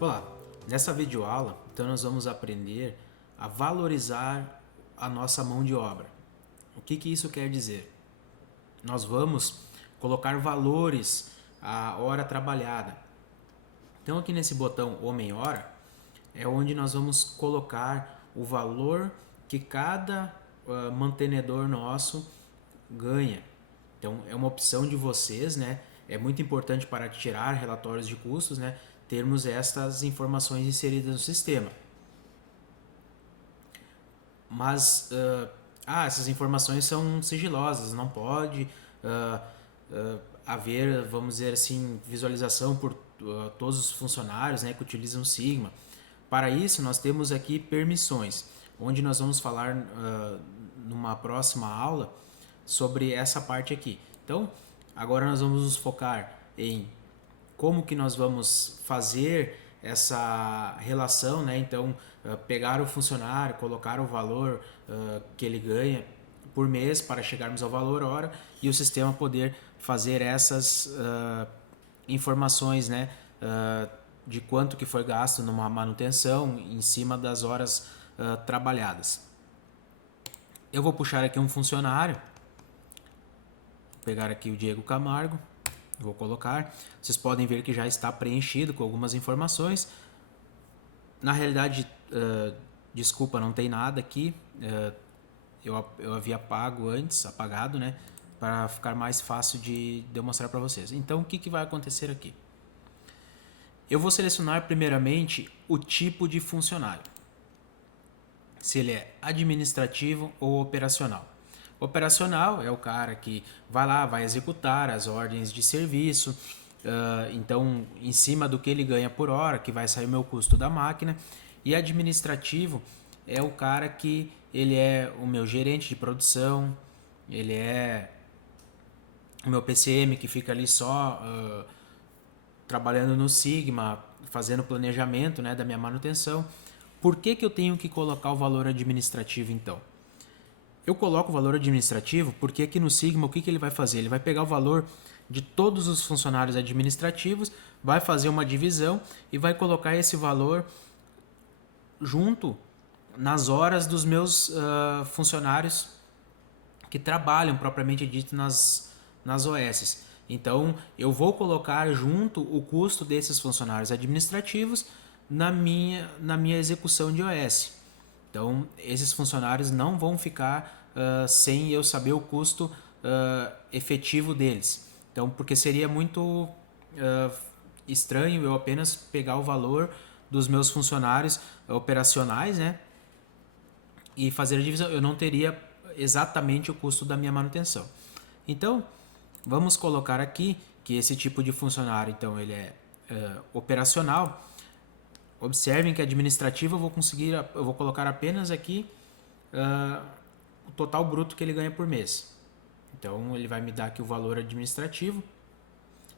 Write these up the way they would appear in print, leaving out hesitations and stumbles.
Olá, nessa videoaula, então nós vamos aprender a valorizar a nossa mão de obra. O que isso quer dizer? Nós vamos colocar valores à hora trabalhada. Então aqui nesse botão Homem-Hora é onde nós vamos colocar o valor que cada mantenedor nosso ganha. Então é uma opção de vocês, né? É muito importante para tirar relatórios de custos, né? Termos estas informações inseridas no sistema. Mas essas informações são sigilosas, não pode haver, vamos dizer assim, visualização por todos os funcionários, né, que utilizam o Sigma. Para isso, nós temos aqui permissões, onde nós vamos falar numa próxima aula sobre essa parte aqui. Então, agora nós vamos nos focar em como que nós vamos fazer essa relação, né? Então, pegar o funcionário, colocar o valor que ele ganha por mês para chegarmos ao valor hora e o sistema poder fazer essas informações, né? De quanto que foi gasto numa manutenção em cima das horas trabalhadas. Eu vou puxar aqui um funcionário, vou pegar aqui o Diego Camargo, vou colocar. Vocês podem ver que já está preenchido com algumas informações. Na realidade, desculpa, não tem nada aqui. Eu havia apagado, né? Para ficar mais fácil de demonstrar para vocês. Então, o que vai acontecer aqui? Eu vou selecionar primeiramente o tipo de funcionário. Se ele é administrativo ou operacional. Operacional é o cara que vai lá, vai executar as ordens de serviço, então em cima do que ele ganha por hora, que vai sair o meu custo da máquina. E administrativo é o cara que ele é o meu gerente de produção, ele é o meu PCM que fica ali só trabalhando no Sigma, fazendo planejamento, né, da minha manutenção. Por que eu tenho que colocar o valor administrativo então? Eu coloco o valor administrativo porque aqui no Sigma o que ele vai fazer? Ele vai pegar o valor de todos os funcionários administrativos, vai fazer uma divisão e vai colocar esse valor junto nas horas dos meus funcionários que trabalham propriamente dito nas OS. Então eu vou colocar junto o custo desses funcionários administrativos na minha execução de OS. Então, esses funcionários não vão ficar sem eu saber o custo efetivo deles. Então, porque seria muito estranho eu apenas pegar o valor dos meus funcionários operacionais, né, e fazer a divisão. Eu não teria exatamente o custo da minha manutenção. Então, vamos colocar aqui que esse tipo de funcionário, então, ele é operacional. Observem que administrativo eu vou colocar apenas aqui o total bruto que ele ganha por mês. Então ele vai me dar aqui o valor administrativo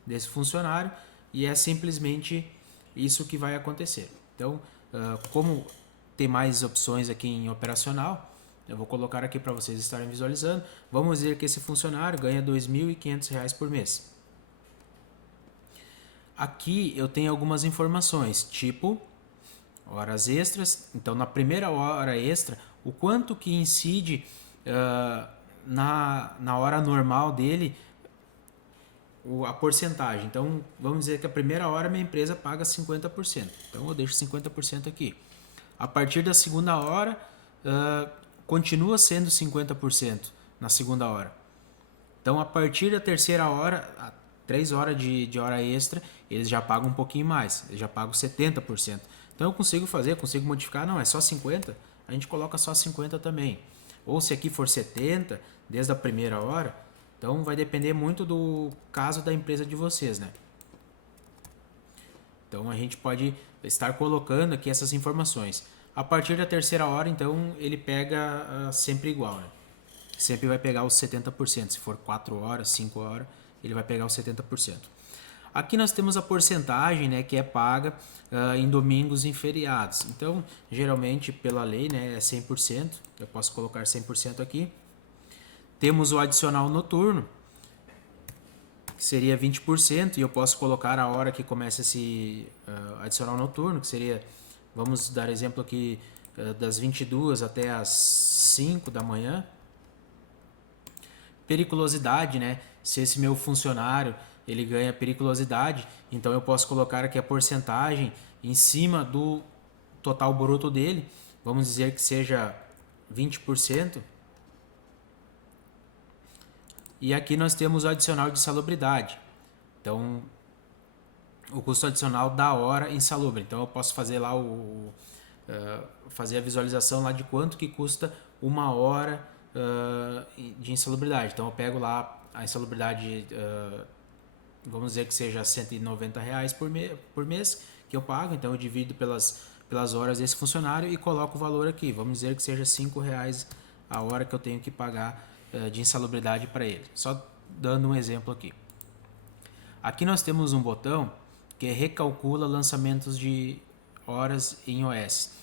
desse funcionário e é simplesmente isso que vai acontecer. Então, como tem mais opções aqui em operacional, eu vou colocar aqui para vocês estarem visualizando. Vamos dizer que esse funcionário ganha R$ 2.500 por mês. Aqui eu tenho algumas informações, tipo horas extras. Então, na primeira hora extra, o quanto que incide na hora normal dele, a porcentagem. Então, vamos dizer que a primeira hora minha empresa paga 50%. Então, eu deixo 50% aqui. A partir da segunda hora, continua sendo 50% na segunda hora. Então, a partir da terceira hora, 3 horas de hora extra, eles já pagam um pouquinho mais. Eles já pagam 70%. Então, eu consigo modificar. Não, é só 50%. A gente coloca só 50% também. Ou se aqui for 70%, desde a primeira hora. Então, vai depender muito do caso da empresa de vocês, né? Então, a gente pode estar colocando aqui essas informações. A partir da terceira hora, então, ele pega sempre igual, né? Sempre vai pegar os 70%. Se for 4 horas, 5 horas, ele vai pegar os 70%. Aqui nós temos a porcentagem, né, que é paga em domingos e feriados. Então, geralmente, pela lei, né, é 100%. Eu posso colocar 100% aqui. Temos o adicional noturno. que seria 20%, e eu posso colocar a hora que começa esse adicional noturno, que seria, vamos dar exemplo aqui, das 22 até as 5 da manhã. Periculosidade, né? Se esse meu funcionário ele ganha periculosidade, então eu posso colocar aqui a porcentagem em cima do total bruto dele, vamos dizer que seja 20%. E aqui nós temos o adicional de salubridade. Então, o custo adicional da hora insalubre. Então, eu posso fazer lá fazer a visualização lá de quanto que custa uma hora de insalubridade. Então, eu pego lá a insalubridade, vamos dizer que seja R$ 190 por mês que eu pago. Então, eu divido pelas horas desse funcionário e coloco o valor aqui. Vamos dizer que seja R$ 5 a hora que eu tenho que pagar de insalubridade para ele. Só dando um exemplo aqui. Aqui nós temos um botão que recalcula lançamentos de horas em OS.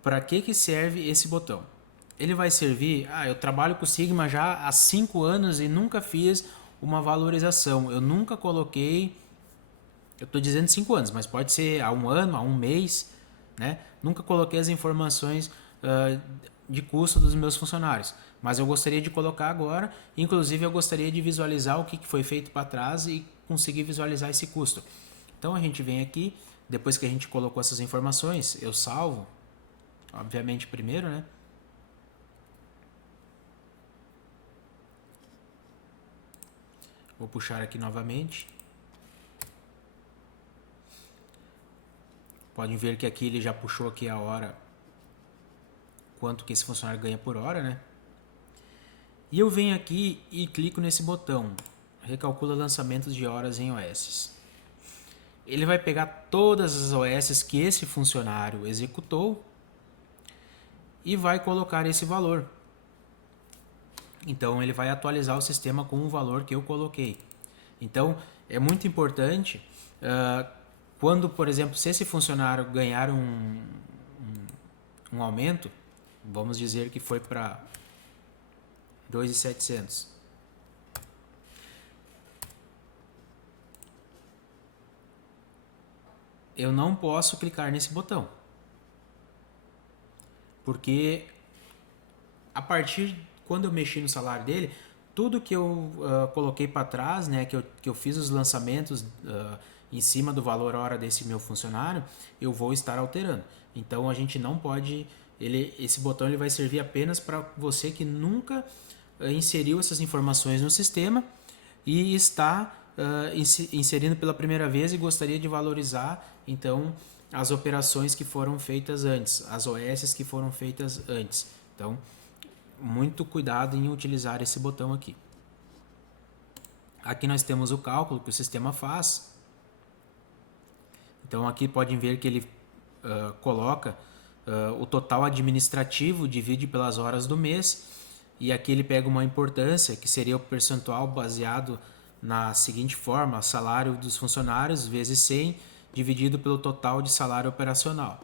Para que serve esse botão? Ele vai servir, eu trabalho com o Sigma já há 5 anos e nunca fiz uma valorização. Eu nunca coloquei, eu estou dizendo 5 anos, mas pode ser há 1 ano, há 1 mês, né? Nunca coloquei as informações de custo dos meus funcionários, mas eu gostaria de colocar agora. Inclusive eu gostaria de visualizar o que foi feito para trás e conseguir visualizar esse custo. Então a gente vem aqui, depois que a gente colocou essas informações, eu salvo, obviamente primeiro, né? Vou puxar aqui novamente. Podem ver que aqui ele já puxou aqui a hora, quanto que esse funcionário ganha por hora, né? E eu venho aqui e clico nesse botão, recalcula lançamentos de horas em OS. Ele vai pegar todas as OS que esse funcionário executou e vai colocar esse valor. Então ele vai atualizar o sistema com o valor que eu coloquei. Então é muito importante quando, por exemplo, se esse funcionário ganhar um aumento, vamos dizer que foi para 2.700. Eu não posso clicar nesse botão, porque a partir quando eu mexi no salário dele, tudo que eu coloquei para trás, né, que eu fiz os lançamentos em cima do valor hora desse meu funcionário, eu vou estar alterando. Então a gente não pode, esse botão ele vai servir apenas para você que nunca inseriu essas informações no sistema e está inserindo pela primeira vez e gostaria de valorizar então as operações que foram feitas antes, as OS que foram feitas antes. Então, muito cuidado em utilizar esse botão aqui. Aqui nós temos o cálculo que o sistema faz. Então aqui podem ver que ele coloca o total administrativo, divide pelas horas do mês, e aqui ele pega uma importância que seria o percentual baseado na seguinte forma: salário dos funcionários vezes 100 dividido pelo total de salário operacional.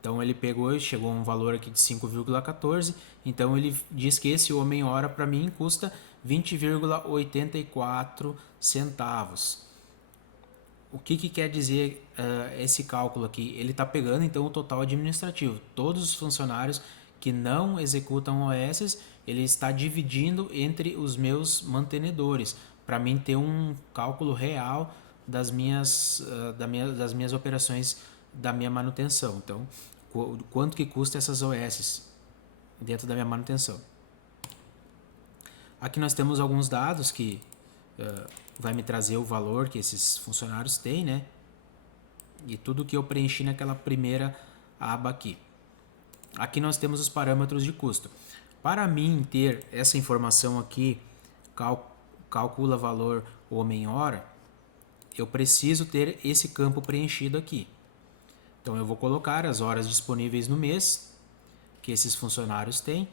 Então ele pegou e chegou a um valor aqui de 5,14. Então ele diz que esse homem-hora para mim custa 20,84 centavos. O que quer dizer esse cálculo aqui? Ele está pegando então o total administrativo. Todos os funcionários que não executam OS, ele está dividindo entre os meus mantenedores, para mim ter um cálculo real das minhas operações da minha manutenção. Então, quanto que custa essas OS dentro da minha manutenção. Aqui nós temos alguns dados que vai me trazer o valor que esses funcionários têm, né? E tudo que eu preenchi naquela primeira aba aqui. Aqui nós temos os parâmetros de custo. Para mim ter essa informação aqui, calcula valor homem-hora, eu preciso ter esse campo preenchido aqui. Então eu vou colocar as horas disponíveis no mês que esses funcionários têm.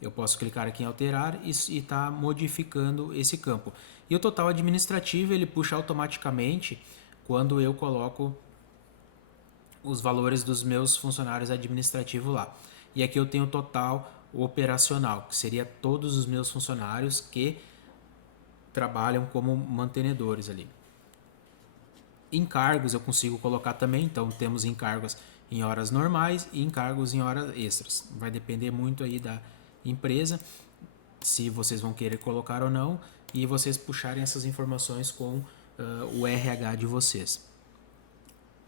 Eu posso clicar aqui em alterar e está modificando esse campo. E o total administrativo ele puxa automaticamente quando eu coloco os valores dos meus funcionários administrativos lá. E aqui eu tenho o total operacional, que seria todos os meus funcionários que trabalham como mantenedores ali. Encargos eu consigo colocar também, então temos encargos em horas normais e encargos em horas extras. Vai depender muito aí da empresa, se vocês vão querer colocar ou não, e vocês puxarem essas informações com o RH de vocês.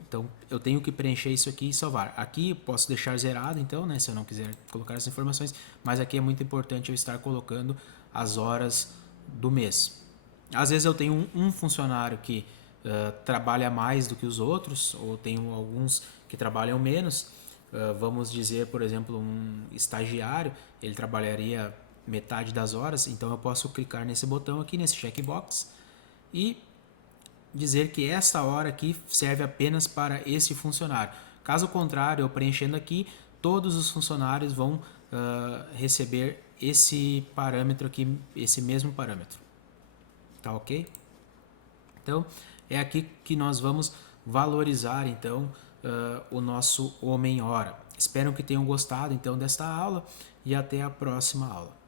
Então eu tenho que preencher isso aqui e salvar. Aqui posso deixar zerado, então, né, se eu não quiser colocar essas informações, mas aqui é muito importante eu estar colocando as horas do mês. Às vezes eu tenho um funcionário que trabalha mais do que os outros, ou tenho alguns que trabalham menos. Vamos dizer, por exemplo, um estagiário, ele trabalharia metade das horas, então eu posso clicar nesse botão aqui, nesse checkbox, e dizer que esta hora aqui serve apenas para esse funcionário. Caso contrário, eu preenchendo aqui, todos os funcionários vão receber esse parâmetro aqui, esse mesmo parâmetro. Tá ok? Então, é aqui que nós vamos valorizar então o nosso homem-hora. Espero que tenham gostado então desta aula e até a próxima aula.